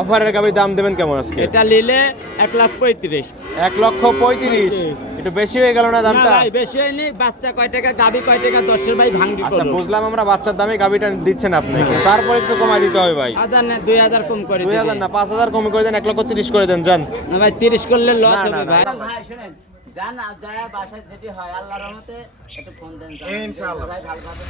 অফারের গাবির দাম দেবেন কেমন আজকে? এটা নিলে 1,35,000। 1,35,000 একটু বেশি হয়ে গেল না দামটা? ভাই বেশি হয়নি, বাচ্চা কয় টাকা গাবি কয় টাকা 10 ভাই ভাঙড়ি করো। আচ্ছা বুঝলাম, আমরা বাচ্চার দামে গাবিটা দিচ্ছেন আপনি, তারপর একটু কমাই দিতে হবে ভাই। 2,000 কম করে 2,000 না 5,000 কম করে দেন, 1,30,000 করে দেন জান। না ভাই 30 করলে লস না, হবে না, ভাই। ভাই শুনেন, জান যায় বাসায় যেটি হয় আল্লাহর রহমতে একটু ফোন দেন ইনশাআল্লাহ ভাই ভালোভাবে।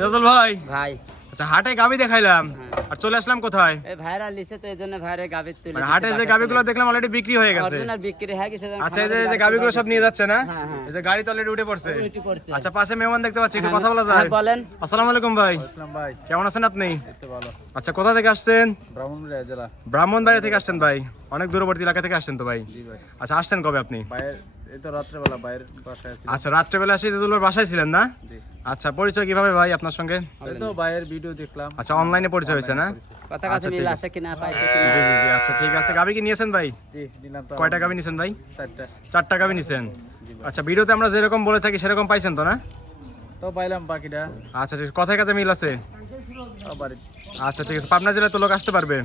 রাজল ভাই, ভাই আচ্ছা হাটে গাবি দেখাইলাম আর চলে আসলাম কোথায়? এই ভাইরা লিসে তো এইজন্য ভাইরে গাবি তুলে মানে হাটে যে গাবিগুলো দেখলাম অলরেডি বিক্রি হয়ে গেছে। অরিজিনাল বিক্রি হয়ে গেছে। আচ্ছা এই যে গাবিগুলো সব নিয়ে যাচ্ছে না? হ্যাঁ, হ্যাঁ। এই যে গাড়ি তো অলরেডি উঠে পড়ছে। উঠে পড়ছে। আচ্ছা পাশে মেহমান দেখতে পাচ্ছি, একটু হ্যাঁ, কথা বলা যায়? হ্যাঁ, বলেন। আসসালামু আলাইকুম ভাই। আসসালাম ভাই, কেমন আছেন আপনি? এই তো ভালো। আচ্ছা কোথা থেকে আসছেন? ব্রাহ্মণবাড়িয়া জেলা। ব্রাহ্মণবাড়ি থেকে আসছেন ভাই, অনেক দূরবর্তী এলাকা থেকে আসছেন তো ভাই। জি ভাই। আচ্ছা আসছেন কবে আপনি? বাইরের এই তো রাত্রেবেলা বাইরের বাসায় আছি। আচ্ছা রাত্রেবেলা এসে দুলুর বাসায় ছিলেন না? জি। আচ্ছা পরিচয় কিভাবে ভাই আপনার সঙ্গে? এই তো বাইরের ভিডিও দেখলাম। আচ্ছা অনলাইনে পরিচয় হয়েছে না? কথা কাছে আচ্ছা, মিল ঠিক আছে কিনা পাইছে জি কিনা। জি জি, আচ্ছা ঠিক আছে। গাবি কি নিয়েছেন ভাই? জি নিলাম তো। কয়টা গাবি নিয়েছেন ভাই? 4টা। 4টা গাবি নিয়েছেন। আচ্ছা ভিডিওতে আমরা যেরকম বলে থাকি সেরকম পাইছেন তো না? তো পাইলাম বাকিটা আচ্ছা ঠিক, কথায় কাছে মিল আছে? আবার। আচ্ছা ঠিক আছে। পাবনা জেলায় তো লোক আসতে পারবে।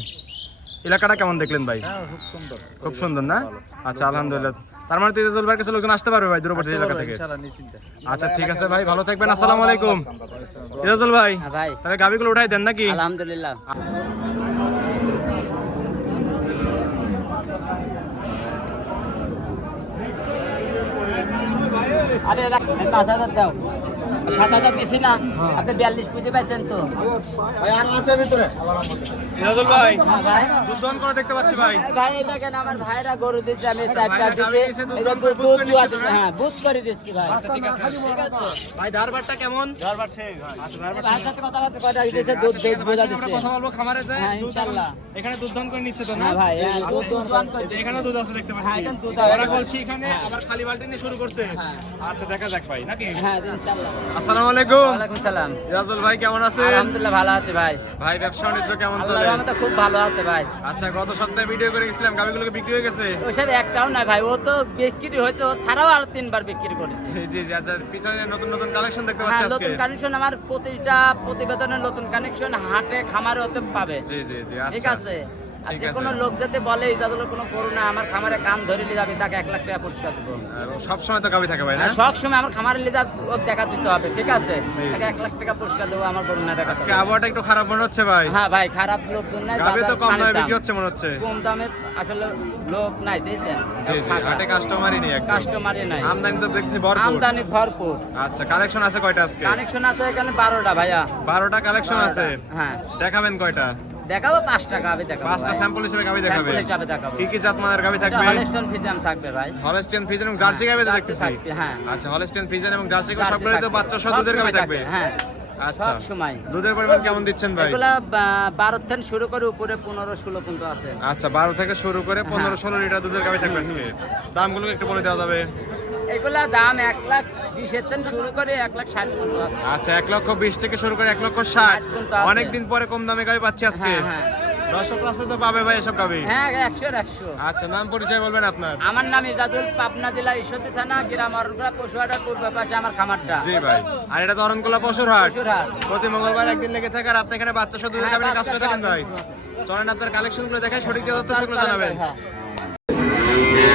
এলাকাটা কেমন দেখলেন ভাই? হ্যাঁ খুব সুন্দর। খুব সুন্দর না? ভালো। আচ্ছা আলহামদুলিল্লাহ। তার মানে তেজল ভাইয়ের কাছে লোকজন আসতে পারবে ভাই দূরবর্তী এলাকা থেকে? ইনশাআল্লাহ নিশ্চিন্তে। আচ্ছা ঠিক আছে ভাই, ভালো থাকবেন। আসসালামু আলাইকুম। তেজল ভাই হ্যাঁ ভাই তাহলে গাবিগুলো উঠাই দেন নাকি? আলহামদুলিল্লাহ। আরে রাখ 5,000 দাও। 7,000 দিছি না, আপনি 42 পুঁজি পাইছেন তো। ভাই আর আছে ভিতরে? তেজল ভাই হ্যাঁ ভাই। দুধ দহন করে দেখতে পাচ্ছি ভাই। ভাই এই দেখেন আমার ভাইরা গরু দিচ্ছে, আমি 4টা ভাইরা গাভী দিছি। দিছে, দুধ এই যে দহন করে বুঝ দুধ করে দুয়া নিচ্ছে তো দিচ্ছে, না? হ্যাঁ বুধ করে দিচ্ছি ভাই। আচ্ছা ঠিক আছে। ঠিক আছে। ভাই ধারবারটা কেমন? দরবার সেই ভাই। আচ্ছা ধারবার ভাইয়ের সাথে কথা বলতে কয়টা দিতেছে, দুধ ঠিক আছে, বোঝা ভাইয়ের সাথে দিচ্ছে। আমরা কথা বলবো খামারে যায়। হ্যাঁ, দুধ ইনশাআল্লাহ। এখানে দুধ দহন করে নিচ্ছে তো না? হ্যাঁ ভাই, হ্যাঁ, আচ্ছা, দুধ দহন করে দিচ্ছে। এখানেও দুধ আছে দেখতে হ্যাঁ, পাচ্ছি। এখানে দুধ আছে। ওরা বলছি এখানে আবার খালি বালতি নিয়ে শুরু করছে। হ্যাঁ। আচ্ছা দেখা যাক ভাই নাকি? হ্যাঁ ইনশাআল্লাহ। আসসালামু আলাইকুম। ওয়ালাইকুম সালাম। রাজুল ভাই কেমন আছেন? আলহামদুলিল্লাহ ভালো আছে ভাই। ভাই ব্যবসা বাণিজ্য কেমন চলে? আল্লাহর রহমতে খুব ভালো আছে ভাই। আচ্ছা গত সপ্তাহে ভিডিও করে গেছিলাম, গাবিগুলোকে বিক্রি হয়ে গেছে? ওর সাথে একটাও নাই ভাই, ও তো বিক্রি হয়েছে, ও ছাড়াও আরো 3বার বিক্রি করেছে। জি জি জি, আচ্ছা পিছনে নতুন নতুন কালেকশন দেখতে হ্যাঁ পাচ্ছি আজকে। নতুন কানেকশন, আমার প্রতিটা প্রতিবেদনে নতুন কানেকশন হাটে খামারে হতে পাবে। জি জি জি ঠিক আচ্ছা আছে। আর ঠিক যে আছে। কোনো লোক যাতে বলে ইজাজুলের কোনো গরু না আমার খামারে কান ধরে নিয়ে যাবে, তাকে 1,00,000 টাকা পুরস্কার দেবো। সব সময় তো গাবি থাকে ভাই না? সব সময় আমার খামারে নিয়ে যা ও দেখা দিতে হবে, ঠিক আছে? জি। তাকে 1,00,000 টাকা পুরস্কার দেবো আমার গরু না দেখা। আজকে আবহাওয়াটা একটু খারাপ মনে হচ্ছে ভাই। হ্যাঁ ভাই খারাপ লোকজন নাই, গাবি তো বাজার কম পানির দামে দাম। বিক্রি হচ্ছে মনে হচ্ছে। কম দামে আসলে লোক নাই দিয়েছেন, জি জি হাটে কাস্টমারই নেই একদম। কাস্টমারই নাই, আমদানি তো দেখছি ভরপুর। আমদানি ভরপুর। আচ্ছা কালেকশন আছে কয়টা আজকে? কানেকশন আছে এখানে 12টা ভাইয়া। 12টা কালেকশন আছে। হ্যাঁ দেখাবেন কয়টা? দেখাবো 5টা গাবি দেখাবো। 5টা স্যাম্পল হিসেবে গাবি দেখাবে। স্যাম্পল হিসাবে দেখাবো। কি কি জাত মানের গাবি থাকবে? হলস্টাইন ফ্রিজিয়ান থাকবে ভাই। হলস্টিয়ান ফ্রিজিয়ান এবং জার্সি গাবি তো জার্সি দেখতেছি। থাকবে, হ্যাঁ। আচ্ছা হলস্টিয়ান ফ্রিজিয়ান এবং জার্সি জার্সি সবগুলোই তো থাকবে। বাচ্চা সহ সব দুধের গাবি সময় থাকবে। হ্যাঁ আচ্ছা সব সময়। দুধের পরিমাণ কেমন দিচ্ছেন ভাই? এগুলা 12 থেকে শুরু করে উপরে 15-16 পর্যন্ত আছে। আচ্ছা 12 থেকে শুরু করে 15-16 লিটার দুধের গাবি থাকবে আজকে। দামগুলো একটু বলে দেওয়া যাবে? এগুলা দাম 1,20,000 থেকে শুরু করে 1,60,000 পর্যন্ত আছে। আচ্ছা 1,20,000 থেকে শুরু করে 1,60,000। 60 পর্যন্ত আছে। অনেকদিন পরে কম দামে গাবি পাচ্ছি আজকে। হ্যাঁ হ্যাঁ দর্শক রাষ্ট্র তো পাবে ভাই এসব গাবি। হ্যাঁ 100-100। আচ্ছা নাম পরিচয় বলবেন আপনার? আমার নাম ইজাজুল, পাবনা জেলা ঈশ্বরদী থানা, গ্রাম অরণকুলা, পশুহাটার পূর্ব পাশে আমার খামারটা। জি ভাই। আর এটা তো অরণকুলা পশুর হাট। পশুরহাট। প্রতি মঙ্গলবার একদিন লেগে থাকে আর আপনি এখানে বাচ্চা সহ দুধের হ্যাঁ, গাবি নিয়ে কাজ করে বাচ্চা থাকেন সহ ভাই। চলেন আপনার কালেকশন গুলো দেখাই, সঠিক যে তথ্য সেগুলো জানাবেন। হ্যাঁ।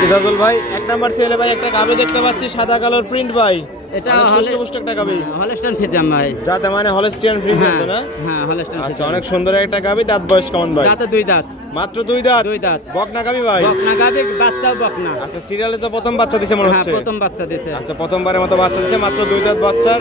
ইজাজুল ভাই এক নাম্বার সেলে ভাই একটা গাবি দেখতে পাচ্ছি সাদা কালোর প্রিন্ট ভাই। এটা অনেক সুষ্ঠুপুষ্ট একটা গাবি। হলস্টাইন ফ্রিজিয়ান ভাই। যাতে মানে হলস্টিয়ান ফ্রিজিয়ান হ্যাঁ তো না? হ্যাঁ হলস্টাইন আচ্ছা ফ্রিজিয়ান। অনেক সুন্দর একটা গাবি। দাঁত বয়স কেমন ভাই? দাঁতে 2 দাঁত। মাত্র 2 দাঁত। 2 দাঁত। বকনা গাবি ভাই। বকনা গাবি, বাচ্চাও বকনা। আচ্ছা সিরিয়ালে তো প্রথম বাচ্চা দিছে মনে হ্যাঁ হচ্ছে। প্রথম বাচ্চা দিছে। আচ্ছা প্রথমবারের মতো বাচ্চা দিছে, মাত্র 2 দাঁত বাচ্চার।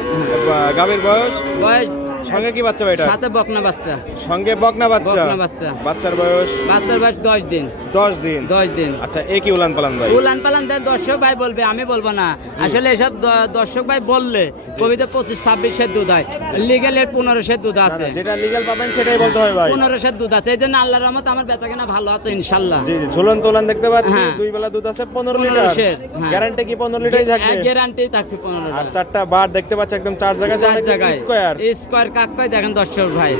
গাবির বয়স বয়স সঙ্গে কি বাচ্চা ভাই এটা? সাথে বকনা বাচ্চা। সঙ্গে বকনা বাচ্চা। বকনা বাচ্চা। বাচ্চার বয়স বাচ্চার বয়স 10 দিন। 10 দিন। 10 দিন। আচ্ছা এ কি উলান পালান ভাই? উলান পালান দেন দর্শক ভাই বলবে, আমি বলবো না। আসলে এসব দর্শক ভাই বললে কবিতা 25-26 দুধ হয়, লিগেলের 15 দুধ আছে। যেটা লিগ্যাল পাবেন সেটাই বলতে হয় ভাই। 15 দুধ আছে, এই জন্য আল্লাহর রহমত আমার বেচাকেনা ভালো আছে ইনশাআল্লাহ। জি জি ঝুলন তোলান দেখতে পাচ্ছি। হ্যাঁ। 2 বেলা দুধ আছে 15 লিটার। 15 হ্যাঁ। গ্যারান্টি কি 15 লিটারই থাকবে? গ্যারান্টি থাকবে 15 আর 4টা বার দেখতে পাচ্ছি একদম 4 জায়গায়, 4 জায়গায় স্কয়ার। স্কয়ার কাক কয় দেখেন দর্শক ভাই,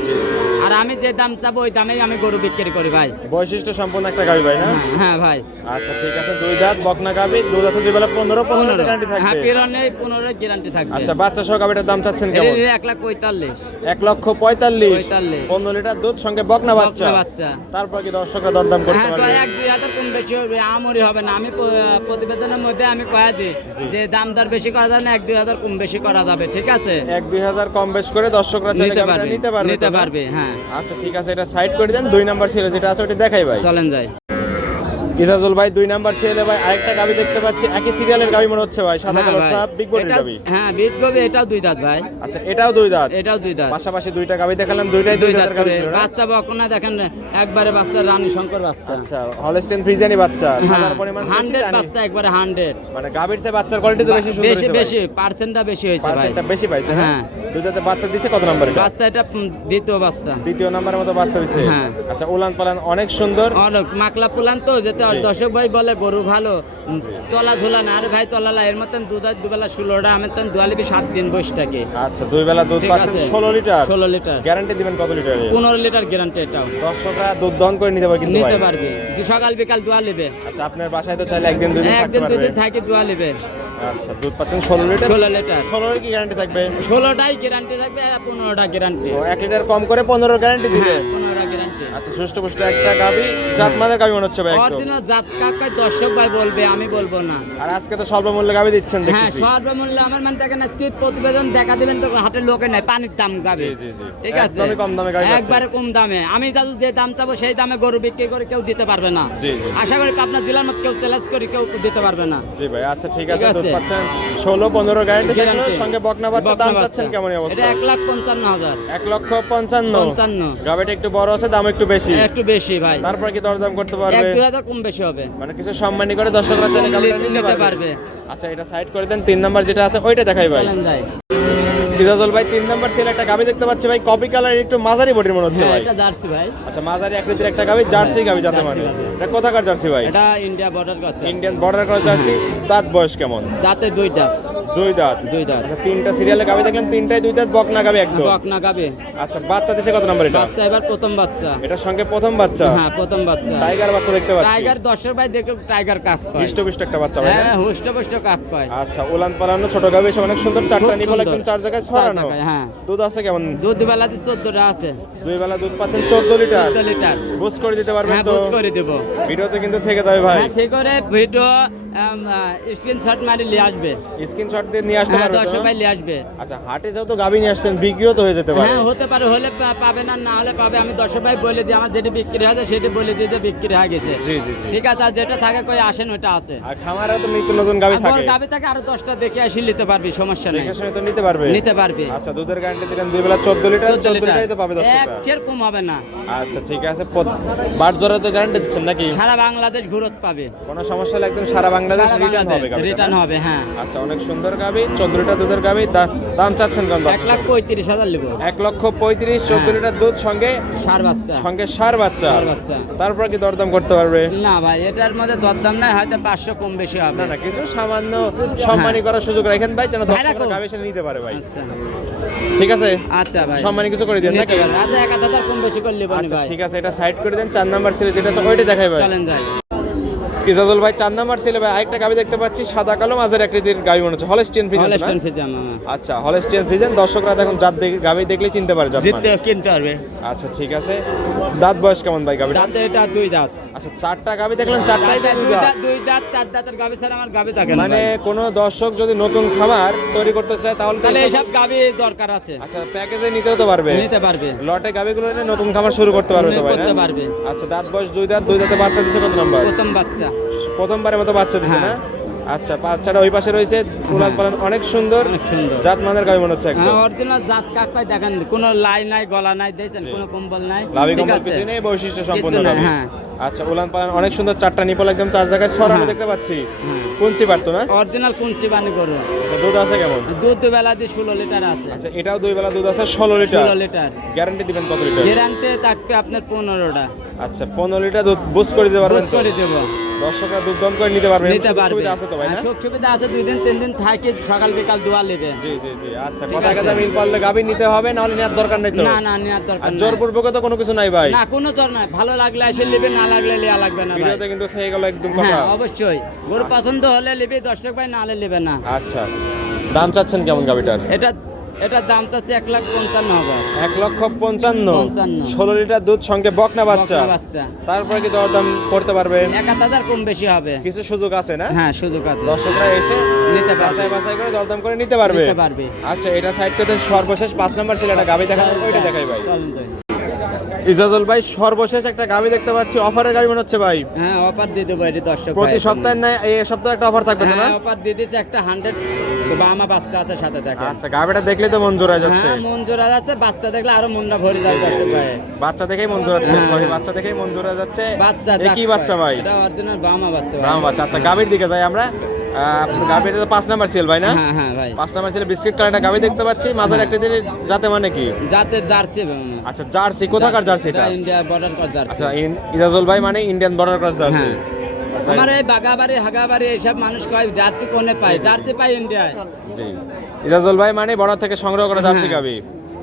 আর আমি যে দাম চাবো ওই দামেই আমি গরু বিক্রি করি ভাই। বৈশিষ্ট্য সম্পন্ন একটা গাবি ভাই না? হ্যাঁ ভাই। আচ্ছা ঠিক আছে, দুই দাঁত বকনা গাবি, দুধ আছে দুই বেলা 15 গ্যারান্টি হ্যাঁ, থাকবে। পিরনে 15 গ্যারান্টি থাকবে। আচ্ছা বাচ্চা সহ গাবিটার দাম চাচ্ছেন কেমন? 1,45,000। 1,45,000 45 15 লিটার দুধ সঙ্গে বকনা বাচ্চা। বাচ্চা। তারপর কি দর্শকরা দরদাম করতে হ্যাঁ, তো পারবে? 1-2 হাজার কম বেশি হবে, আমরি হবে না। আমি প্রতিবেদনের মধ্যে আমি কয়া দিই যে দাম দর বেশি করা যাবে না, 1-2 হাজার কম বেশি করা যাবে, ঠিক আছে? 1-2 হাজার কম বেশ করে দর্শকরা চাইলে নিতে গাবিটা পারবে, নিতে পারবে নিতে তো না? পারবে, হ্যাঁ। আচ্ছা ঠিক আছে, এটা সাইড করে দেন। 2 নাম্বার ছেলে যেটা আছে ওটা দেখাই ভাই। চলেন যাই। ইজাজুল ভাই 2 নাম্বার ছেলে ভাই আরেকটা গাবি দেখতে পাচ্ছি, একই সিরিয়ালের গাবি মনে হচ্ছে ভাই, সাদা হ্যাঁ কালার ভাই। সাপ বিগ বডির এটা- গাবি। হ্যাঁ, বিট গবে, এটাও 2 দাঁত ভাই। আচ্ছা এটাও 2 দাঁত, এটাও 2 দাঁত। পাশাপাশি দুইটা গাবি দেখালাম, দুইটাই 2 2 দাঁত দাঁতের গাবি করে ছিল না? বাচ্চা বকনা দেখেন, একবারে বাচ্চা রানী শঙ্কর বাচ্চা। আচ্ছা হলস্টেইন ফ্রিজিয়ানি বাচ্চা, হ্যাঁ, সাদার পরিমাণ বেশি, 100 রানী। বাচ্চা, একবারে 100। মানে গাবির চেয়ে বাচ্চার কোয়ালিটি তো বেশি সুন্দর বেশি হয়েছে বেশি পার্সেন্টটা বেশি হয়েছে ভাই। পার্সেন্টটা বেশি পাইছে। হ্যাঁ হ্যাঁ। দুই দাঁতে বাচ্চা দিছে কত নাম্বার এটা? বাচ্চা এটা দ্বিতীয় বাচ্চা। দ্বিতীয় নাম্বারের মতো বাচ্চা দিছে। হ্যাঁ। আচ্ছা উলান পালান অনেক সুন্দর। অনেক মাকলা পুলান তো, যেতে জি। দর্শক ভাই বলে গরু ভালো, তলা ঝোলা না। আরে ভাই তলা এর মতন দুবেলা 16টা, আমি তখন দুয়ালিবি 7 দিন বসে থাকে। আচ্ছা দুই বেলা দুধ ঠিক পাচ্ছেন আছে। 16 লিটার। 16 লিটার। গ্যারান্টি দিবেন কত লিটার? 15 লিটার গ্যারান্টি এটাও। দর্শকরা দুধ দহন করে নিতে পারবে কিন্তু নিতে ভাই। পারবে, সকাল বিকাল দোয়া লিবে। আচ্ছা আপনার বাসায় তো চাইলে একদিন দুই দিন থাকতে একদিন পারবে। দুদিন থাকি দোয়া লিবে। আচ্ছা দুধ পাচ্ছেন 16 লিটার। 16 লিটার। 16 এর কি গ্যারান্টি থাকবে? 16টাই গ্যারান্টি থাকবে, 15টা গ্যারান্টি। ও 1 লিটার কম করে 15 গ্যারান্টি দিবে। হ্যাঁ, 15টা গ্যারান্টি। আচ্ছা সুষ্ঠু পুষ্ট একটা গাবি, জাত মানের গাবি মনে হচ্ছে ভাই একদম। অরিজিনাল জাত কাকা দর্শক ভাই বলবে, আমি বলবো না। আর আজকে তো স্বল্প মূল্যে গাবি দিচ্ছেন হ্যাঁ, দেখতেছি। সর্বমূল্য আমার মানে দেখেন আজকে প্রতিবেদন দেখা দিবেন তো, হাটের লোকে নাই, পানির দাম গাবে। জি, জি, জি। ঠিক আছে, একদমই কম দামে গাবি পাচ্ছেন। একবারে কম দামে। আমি যাতে যে দাম চাবো সেই দামে গরু বিক্রি করে কেউ দিতে পারবে না। জি, জি। আশা করি পাবনা জেলার মধ্যে কেউ চ্যালেঞ্জ করে কেউ দিতে পারবে না। জি ভাই আচ্ছা ঠিক ঠিক আছে, দুধ আছে। পাচ্ছেন 16-15 গ্যারান্টি থাকলো, Guarantee। সঙ্গে বকনা বাচ্চা। বকনা দাম বাচ্চা। চাচ্ছেন কেমন এই অবস্থা? এটা 1,55,000। 1,55,000 গাবিটা একটু বড় আছে, দাম একটু বেশি। একটু বেশি ভাই, তারপর কি দরদাম করতে পারবে? 1-2 হাজার কম বেশি হবে। মানে কিছু সম্মানী করে দর্শকরা চাইলে গাবিটা নিতে নিতে পারবে। পারবে। আচ্ছা এটা সাইড করে দেন। 3 নাম্বার যেটা আছে ওইটা দেখাই ভাই। চলেন যাই। ইজাজুল ভাই 3 নাম্বার সেল একটা গাবি দেখতে পাচ্ছি ভাই, কপি কালার, একটু মাঝারি বডির মনে হচ্ছে হ্যাঁ, ভাই। এটা জার্সি ভাই। আচ্ছা মাঝারি আকৃতির একটা গাবি, জার্সি গাবি যাতে জার্সি মানে। গাবি। এটা কোথাকার জার্সি ভাই? এটা ইন্ডিয়া বর্ডার কাছে। ইন্ডিয়ান বর্ডার করা জার্সি। দাঁত বয়স কেমন? দাঁতে 2 দাঁত। 2 দাঁত। 2 দাঁত। আচ্ছা 3টা সিরিয়ালে গাবি দেখলাম, 3টাই 2 দাঁত, বকনা গাবি একদম। বকনা গাবে। আচ্ছা বাচ্চা দিছে কত নাম্বার এটা? বাচ্চা এবার প্রথম বাচ্চা। এটার সঙ্গে প্রথম বাচ্চা। হ্যাঁ, প্রথম বাচ্চা। টাইগার বাচ্চা দেখতে পাচ্ছি। টাইগার দর্শক ভাই দেখো, টাইগার কাক কয়। হৃষ্টপুষ্ট একটা বাচ্চা ভাই না? হ্যাঁ, হুষ্ট কাক কয়। আচ্ছা উলান পালানো ছোট গাবি, এসে অনেক সুন্দর, চারটা খুব নিপল সুন্দর। একদম 4 জায়গায় 4 ছড়ানো। জায়গায়, হ্যাঁ। দুধ আছে কেমন? দুধ বেলাতে 14টা আছে। 2 বেলা দুধ পাচ্ছেন 14 লিটার। 14 লিটার। বুঝ করে দিতে পারবেন হ্যাঁ, তো? বুঝ করে দেব। ভিডিওতে কিন্তু থেকে যাবে ভাই। হ্যাঁ, ঠিক করে ভিডিও স্ক্রিনশট মারি নিয়ে আসবে। স্ক্রিনশট দিয়ে নিয়ে আসতে হ্যাঁ, পারবে তো? দর্শক ভাই নিয়ে আসবে। আচ্ছা হাটে যেহেতু গাবি নিয়ে আসছেন, বিক্রিও তো হয়ে যেতে পারে। হ্যাঁ, হতে পারে, হলে পাবে না, না হলে পাবে। আমি দর্শক ভাই বলে দিই, আমার যেটি বিক্রি হয় সেটি বলে দিই যে বিক্রি হয়ে গেছে। জি জি জি। ঠিক আছে, আর যেটা থাকে কই আসেন ওটা আছে। আর খামারে তো নিত্য নতুন গাবি থাকে, গাবি থাকে আরো 10টা দেখে আসি নিতে পারবি, সমস্যা নেই। দেখে শুনে তো নিতে পারবে। নিতে পারবে। আচ্ছা দুধের গ্যারান্টি দিলেন 2 বেলা 14 লিটার, 14 লিটারই তো পাবে দর্শকরা। একের কম হবে না। আচ্ছা ঠিক আছে, বাট জোড়া তো গ্যারান্টি দিচ্ছেন নাকি? সারা বাংলাদেশ ঘুরত পাবে। কোনো সমস্যা হলে একদম সারা বাংলাদেশ রিটার্ন হবে গাবিটা, রিটার্ন না? হবে, হ্যাঁ। আচ্ছা অনেক সুন্দর গাবি, 14 লিটার দুধের গাবি। দাম চাচ্ছেন কত? 1,35,000 লিব। 1,35,000 14 লিটার দুধ, সঙ্গে সার বাচ্চা। সঙ্গে সার বাচ্চা। সার বাচ্চা। তারপর কি দরদাম করতে পারবে? না ভাই, এটার মধ্যে দরদাম নাই, হয়তো 500 কম বেশি হবে। না না, কিছু সামান্য সম্মানী করার সুযোগ রাখেন ভাই, যেন ভাই দর্শকরা রাখো। গাবি এসে নিতে পারে ভাই। আচ্ছা ঠিক আছে, আচ্ছা ভাই, সম্মানী কিছু করে দেন নিতে নাকি? পারে। আচ্ছা 1,000 কম বেশি করলে বনি আচ্ছা ভাই। ঠিক আছে, এটা সাইড করে দেন। 4 নাম্বার ছেলে যেটা আছে ওইটা দেখাই ভাই। চলেন যাই। ইজাজুল ভাই 4 নাম্বার ছেলে ভাই আরেকটা গাবি দেখতে পাচ্ছি, সাদা কালো মাঝের আকৃতির গাবি মনে হচ্ছে, হলস্টিয়ান ফ্রিজিয়ান। হলস্টাইন ফ্রিজিয়ান মামা। আচ্ছা হলস্টিয়ান ফ্রিজিয়ান, দর্শকরা দেখুন জাত গাবি দেখলেই চিনতে পারে জাত জিততে মানে। কিনতে পারবে। আচ্ছা ঠিক আছে, দাঁত বয়স কেমন ভাই গাবিটা? দাঁতে এটা 2 দাঁত। আচ্ছা 4টা গাবি দেখলাম, 4টাই তো 2 দাঁত। 2 দাঁত 4 দাঁতের গাবি ছাড়া আমার গাবি থাকে না মানে ভাই। কোনো দর্শক যদি নতুন খামার তৈরি করতে চায় তাহলে তো তাহলে এসব- এসব গাবি দরকার আছে। আচ্ছা প্যাকেজে নিতেও তো পারবে, নিতে পারবে। লটে গাবিগুলো এনে নতুন খামার শুরু করতে পারবে তো ভাই না? করতে পারবে। আচ্ছা দাঁত বয়স 2 দাঁত, 2 দাঁতে বাচ্চা দিছে কত নাম্বার? প্রথম বাচ্চা। প্রথমবারের মতো বাচ্চা দিছে না? হ্যাঁ। আচ্ছা বাচ্চাটা ওই পাশে রয়েছে, উলান পালান অনেক সুন্দর, অনেক সুন্দর। জাত মানের গাবি মনে হচ্ছে একদম। হ্যাঁ, অরিজিনাল জাত কাক কয় দেখেন, কোনো লাই নাই, গলা নাই, দেখছেন কোনো কম্বল নাই। লাভি ঠিক কম্বল আছে? কিছু নেই, বৈশিষ্ট্য সম্পন্ন কিছু নাই, গাবি। হ্যাঁ। আচ্ছা উলান পালান অনেক সুন্দর, 4টা নিপল একদম 4 জায়গায় ছড়ানো হ্যাঁ। দেখতে পাচ্ছি। হ্যাঁ। কুঞ্চি পারতো না? অরিজিনাল কুঞ্চি বানি গরু। আচ্ছা দুধ আছে কেমন? দুধ বেলা দিয়ে 16 লিটার আছে। আচ্ছা এটাও 2 বেলা দুধ আছে 16 লিটার। 16 লিটার। গ্যারান্টি দিবেন কত লিটার? গ্যারান্টি থাকবে আপনার 15টা। আচ্ছা 15 লিটার দুধ বুঝ করে দিতে পারবেন বুঝ তো? করে দেবো। দর্শকরা দুধ দন করে নিতে পারবে, নিতে পারবে। সুবিধা আছে তো ভাই না? সুখ সুবিধা আছে, 2 দিন 3 দিন থাকে, সকাল বিকাল দোয়া নেবে। জি জি জি, আচ্ছা ঠিক কথা আছে। কথা মিল পারলে গাবি নিতে হবে, না হলে নেওয়ার দরকার নেই তো? না না, নেওয়ার আর দরকার নাই। জোরপূর্বক তো কোনো কিছু নাই ভাই। না, কোনো জোর নাই, ভালো লাগলে এসে নেবে, না লাগলে নেওয়া লাগবে না ভাই। ভিডিওতে কিন্তু থেকে গেল একদম কথা। হ্যাঁ অবশ্যই, গরু পছন্দ হলে নেবে দর্শক ভাই, না হলে নেবে না। আচ্ছা, দাম চাচ্ছেন কেমন গাবিটার? এটার দাম চাচ্ছে 1,55,000। 1,55,000। 55। 16 লিটার দুধ, সঙ্গে বকনা বাচ্চা। বকনা বাচ্চা। তারপরে কি দরদাম করতে পারবে? 1,000 কম বেশি হবে। কিছু সুযোগ আছে না? হ্যাঁ সুযোগ আছে, দর্শকরা এসে নিতে পারবে। যাচাই বাছাই করে দরদাম করে নিতে পারবে। নিতে পারবে। আচ্ছা, এটা সাইড করে দেন। সর্বশেষ 5 নাম্বার ছিল একটা গাবি দেখানো, ওইটা দেখাই ভাই। চলুন তাই। ইজাজুল ভাই, সর্বশেষ একটা গাবি দেখতে পাচ্ছি, অফারের গাবি মনে হচ্ছে ভাই। হ্যাঁ অফার দিয়ে দেবো এটি দর্শক ভাই। প্রতি সপ্তাহে না, এই সপ্তাহে একটা অফার থাকবে তো না? হ্যাঁ অফার দিয়ে দিয়েছে, একটা 100 বামা বাচ্চা আছে সাথে দেখেন। আচ্ছা, গাবিটা দেখলে তো মন জোড়া যাচ্ছে। হ্যাঁ মন জোড়া যাচ্ছে, বাচ্চা দেখলে আরো মনটা ভরে যায় দর্শক ভাই। বাচ্চা দেখেই মন জোড়া যাচ্ছে, হ্যাঁ, সরি হ্যাঁ। বাচ্চা দেখেই মন জোড়া যাচ্ছে। বাচ্চা এ কি বাচ্চা ভাই? এটা অরিজিনাল বামা বাচ্চা ভাই। রাম বাচ্চা। আচ্ছা, গাবির দিকে যাই আমরা। গাবিটা তো 5 নাম্বার সেল ভাই না? হ্যাঁ হ্যাঁ ভাই। 5 নাম্বার সেল বিস্কিট কালারটা গাবি দেখতে পাচ্ছি, মাঝের একটা দিনের যাতে মানে কি? জাতের জার্সি। আচ্ছা, জার্সি। কোথাকার জার্সি এটা? India border cross jersey. আচ্ছা, ইজাজুল ভাই মানে ইন্ডিয়ান বর্ডার ক্রস জার্সি। হ্যাঁ। আচ্ছা, আমার এই বাগাবাড়ি হাগাবাড়ি এইসব মানুষ কয় জার্সি কোনে পায়, জার্সি পায় ইন্ডিয়ায়। জি, ইজাজুল ভাই মানে বর্ডার থেকে সংগ্রহ করা জার্সি হ্যাঁ। গাবি।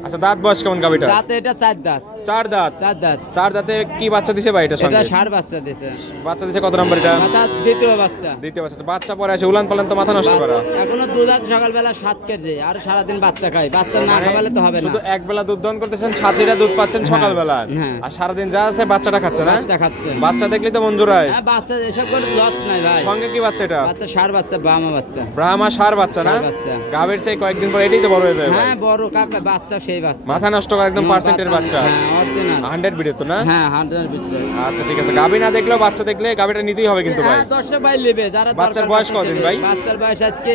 আচ্ছা, দাঁত বয়স কেমন গাবিটা? দাঁতে এটা 4 দাঁত। 4 দাঁত। 4 দাঁত। 4 দাঁতে কি বাচ্চা দিছে ভাই এটা এটা সঙ্গে? ষাঁড় বাচ্চা দিছে। বাচ্চা দিছে কত নাম্বার এটা? মাথা দ্বিতীয় বাচ্চা। দ্বিতীয় বাচ্চা। তো বাচ্চা পরে আসে উলান পালান তো মাথা নষ্ট করা। এখনো দুধ আছে, সকালবেলা 7 কেজি, আর সারাদিন বাচ্চা খায়। বাচ্চা না মানে খাওয়ালে তো হবে না। শুধু এক বেলা দুধ দহন করতেছেন, 7 লিটার দুধ পাচ্ছেন সকালবেলা। হ্যাঁ। আর সারাদিন যা আছে বাচ্চাটা খাচ্ছে না? বাচ্চা খাচ্ছে। বাচ্চা দেখলে তো মন জোড়ায়। হ্যাঁ বাচ্চা এসব করে লস নাই ভাই। সঙ্গে কি বাচ্চা এটা? বাচ্চা ষাঁড় বাচ্চা, বামা বাচ্চা। ব্রাহ্মা সার বাচ্চা না? ষাঁড় বাচ্চা। গাবের সেই কয়েকদিন পর এটাই তো বড় হয়ে যায় ভাই। হ্যাঁ বড় কাকা বাচ্চা, সেই বাচ্চা। মাথা নষ্ট করা একদম পার্সেন্টের বাচ্চা। হ্যাঁ অরিজিনাল। 100 ভিডিও তো না? হ্যাঁ 100 ভিতরে। আচ্ছা ঠিক আছে, গাবি না দেখলেও বাচ্চা দেখলে গাবিটা নিতেই হবে কিন্তু ভাই। হ্যাঁ দর্শক ভাই নেবে যারা বাচ্চার দরকার বয়স পড়ছে কদিন সে ভাই? নেবে। বাচ্চার বয়স আজকে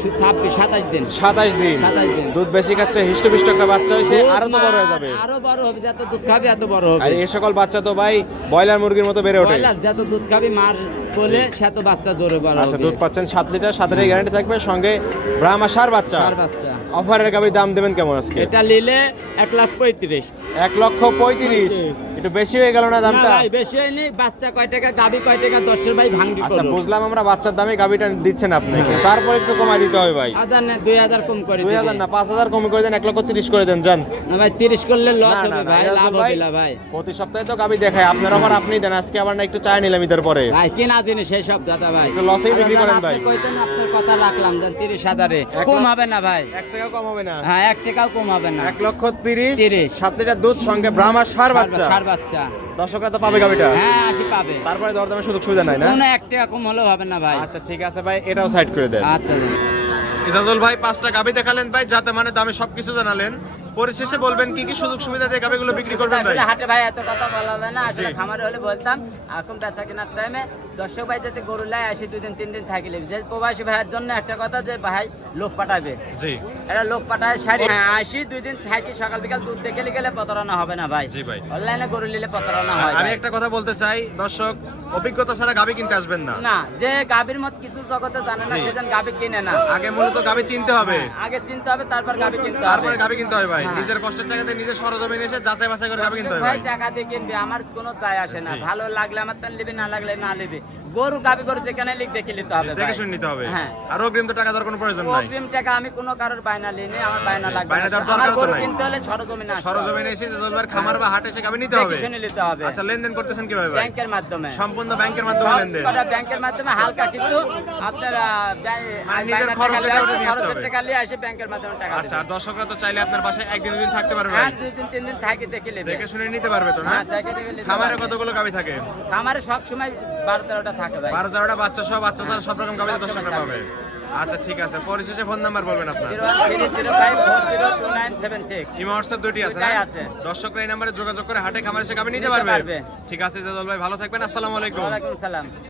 27 দিন। 27 দিন। 27 দিন। দুধ বেশি খাচ্ছে, হিষ্টপিষ্ট একটা বাচ্চা হয়েছে, আরো তো বড় হয়ে যাবে। আরো বড় হবে, যত দুধ খাবে এত বড় হবে। আর এই সকল বাচ্চা তো ভাই ব্রয়লার মুরগির মতো বেড়ে ওঠে। ব্রয়লার যত দুধ খাবে মার কোলে সে তো বাচ্চা জোরে বড় আচ্ছা, হবে। দুধ পাচ্ছেন 7 লিটার, 7 এর গ্যারান্টি থাকবে, সঙ্গে ব্রাহ্মা সার বাচ্চা। ষাঁড় বাচ্চা। অফারের গাবির দাম দেবেন কেমন আজকে? এটা নিলে 1,35,000। 1,35,000। একটু বেশি হয়ে গেল না দামটা? না ভাই বেশি হয়নি, বাচ্চা কয় টাকা, গাবি কয় টাকা, দর্শক ভাই ভাঙড়ি আচ্ছা করো। বুঝলাম আমরা, বাচ্চার দামে গাবিটা দিচ্ছেন আপনি, কিন্তু তারপর একটু কমাই দিতে হবে ভাই। 2,000 কম করে 2,000 না, 5,000 কম করে দেন, 1,30,000 করে দেন জান। না ভাই 30 করলে লস না, হবে না, ভাই, না, লাভ ভাই, হবে না ভাই। প্রতি সপ্তাহে তো গাবি দেখায়, আপনার অফার আপনি দেন, আজকে আবার না একটু চায় নিলাম ঈদের পরে। ভাই কেনা জিনিস সেই সব দাদা ভাই। একটু লসেই বিক্রি করেন ভাই। আপনি কইছেন, আপনার কথা রাখলাম জান, 30,000-এ কম হবে না ভাই। 1 টাকাও কম হবে না। হ্যাঁ 1 টাকাও কম হবে না। 1,30,000, 7 লিটার দুধ, সঙ্গে ব্রাহ্মা সার বাচ্চা। ষাঁড় বাচ্চা। দর্শকরা তো পাবে গাবিটা। হ্যাঁ 80 পাবে। তারপরে দরদামের সুযোগ সুবিধা নাই না? কোনো 1 টাকা কম হলেও হবে না ভাই। আচ্ছা ঠিক আছে ভাই, এটাও সাইড করে দেন। আচ্ছা ইজাজুল ভাই 5টা গাবি দেখালেন ভাই, যাতে মানে দামে সবকিছু জানালেন। পরিশেষে বলবেন কি কি সুযোগ সুবিধা দিয়ে গাবিগুলো বিক্রি করবেন ভাই? আসলে হাটে ভাই এত কথা বলা হবে না, আসলে জি। খামারে হলে বলতাম। এখন বেচা কেনার টাইমে দর্শক ভাই যাতে গরু লাই আসি 2 দিন 3 দিন থাকিলে, যে প্রবাসী ভাইয়ের জন্য একটা কথা, যে ভাই লোক পাঠাবে, জি এটা লোক পাঠায় সারি আসি 2 দিন থাকি, সকাল বিকাল দুধ দেখে গেলে প্রতারণা হবে না ভাই। জি ভাই। অনলাইনে গরু নিলে প্রতারণা হয় আমি ভাই। একটা কথা বলতে চাই, দর্শক অভিজ্ঞতা ছাড়া গাবি কিনতে আসবেন না। না, যে গাভীর মত কিছু জগতে জানে না জি। সেজন গাভী কিনে না। আগে মূলত গাবি চিনতে হবে, আগে চিনতে হবে, তারপর গাভী কিনতে হবে। তারপরে গাবি কিনতে হবে ভাই। হ্যাঁ। নিজের কষ্টের টাকাতে নিজের সরজমিনে এসে যাচাই বাছাই করে গাবি কিনতে হবে ভাই ভাই। টাকা দিয়ে কিনবে, আমার কোনো চাই আসে না। জি। ভালো লাগলে আমার তান নিবি, না লাগলে না নিবি। গরু গাভী গরু যেখানে লিখ দেখে নিতে হবে দেখে ভাই। শুনে নিতে হবে। হ্যাঁ। আর অগ্রিম তো টাকা দেওয়ার কোনো প্রয়োজন নাই। অগ্রিম টাকা আমি কোনো কারোর বায়না লিনি, আমার বায়না জি, লাগবে বায়না না। দেওয়ার আমার দরকার তো গরু নাই। কিনতে হলে সরজমিনে আসতে হবে। সরজমিনে এসে ইজাজুল ভাইয়ের খামার বা হাটে এসে গাবি নিতে হবে। দেখে শুনে নিতে হবে। আচ্ছা, লেনদেন করতেছেন কিভাবে ভাই? ব্যাংকের মাধ্যমে। সম্পূর্ণ ব্যাংকের মাধ্যমে লেনদেন। সবকটা ব্যাংকের মাধ্যমে, হালকা কিছু আপনারা নিজের খরচের টাকা নিয়ে আসতে খরচের হবে। টাকা নিয়ে আসে ব্যাংকের মাধ্যমে টাকা আচ্ছা, দেবে। আর দর্শকরা তো চাইলে আপনার বাসায় একদিন দুদিন থাকতে পারবে হ্যাঁ ভাই? 2 দিন 3 দিন থাকি দেখে নেবে। দেখে শুনে নিতে পারবে তো না? হ্যাঁ দেখে দেখে নিতে খামারে পারবে। কতগুলো গাবি থাকে? খামারে সব সময় 12-13টা থাকে ভাই। 12-13টা বাচ্চা সহ, বাচ্চা ছাড়া সব রকম গাবি সব দর্শকরা সময় পাবে। আচ্ছা ঠিক আছে, পরিশেষে ফোন নাম্বার বলবেন আপনার। 01305402976। ইমো হোয়াটসঅ্যাপ দুটি আছে না? দুটাই আছে। দর্শকরা এই নম্বরে যোগাযোগ করে হাটে খামারে এসে গাবি নিতে নিতে পারবে। পারবে। ঠিক আছে ইজাজুল ভাই, ভালো থাকবেন, আসসালামু আলাইকুম। ওয়ালাইকুম সালাম।